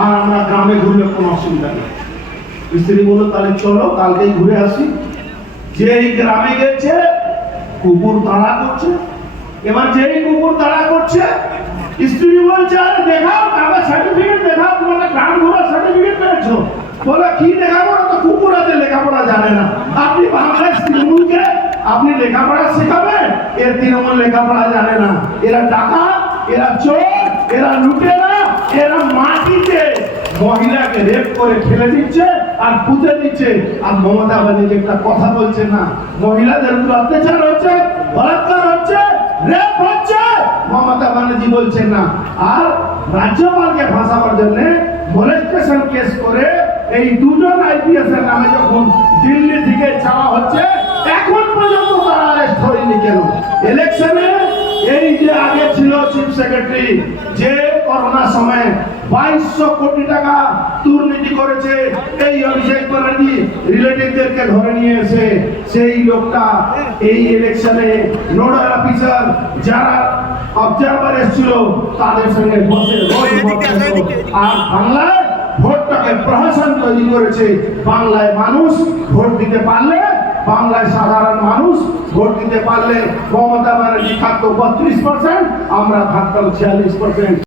আর আমরা গ্রামে ঘুরলে কোনো অসুবিধা নেই। স্ত্রী বলল, তাহলে চলো ঘুরে আসি। যেই গ্রামে গেছে, কুকুর তাড়া করছে। এবার যেই কুকুর তাড়া করছে, স্ত্রী বলছে, আরে দেখাও, কাগজ সার্টিফিকেট দেখাও গ্রাম ঘোরার সার্টিফিকেট পেয়েছ? বলে, কি দেখাবো? না তো কুকুর আছে, লেখাপড়া জানে না। আপনি আপনি লেখাপড়া শেখাবেন? এর তৃণমূল লেখাপড়া জানে না। এরা টাকা এরা চোর, এরা লুটেরা এরা মাটিতে মহিলাকে রেপ করে ফেলে দিচ্ছে আর পুঁতে দিচ্ছে। আর মমতা ব্যানার্জি একটা কথা বলছে না, মহিলাদের উপর অত্যাচার হচ্ছে, বলাৎকার হচ্ছে রেপ হচ্ছে। মমতা ব্যানার্জি বলছেন না, আর রাজ্যপালকে ফাঁসাবার জন্য মলেস্টেশন কেস করে এই দুজন আইপিএস এর নামে যখন দিল্লি থেকে চাওয়া হচ্ছে, এখন পর্যন্ত তারা অ্যারেস্ট হয়নি কেন? ইলেকশনে এই যে আগে ছিল চিফ সেক্রেটারি যে করোনা সময় বাইশশো কোটি টাকা দুর্নীতি করেছে। এই অভিষেক ব্যানার্জি রিলেটিভদেরকে ধরে নিয়ে এসে সেই লোকটা এই ইলেকশনে নোডাল অফিসার যারা অবজারভার এসেছিল তাদের সঙ্গে বসে। আর বাংলায় ভোটটাকে প্রহসন তৈরি করেছে। বাংলায় মানুষ ভোট দিতে পারলে বাংলায় সাধারণ মানুষ ভোট দিতে পারলে মমতা ব্যানার্জি থাকতো বত্রিশ পার্সেন্ট আমরা থাকতাম ছিয়াল্লিশ পার্সেন্ট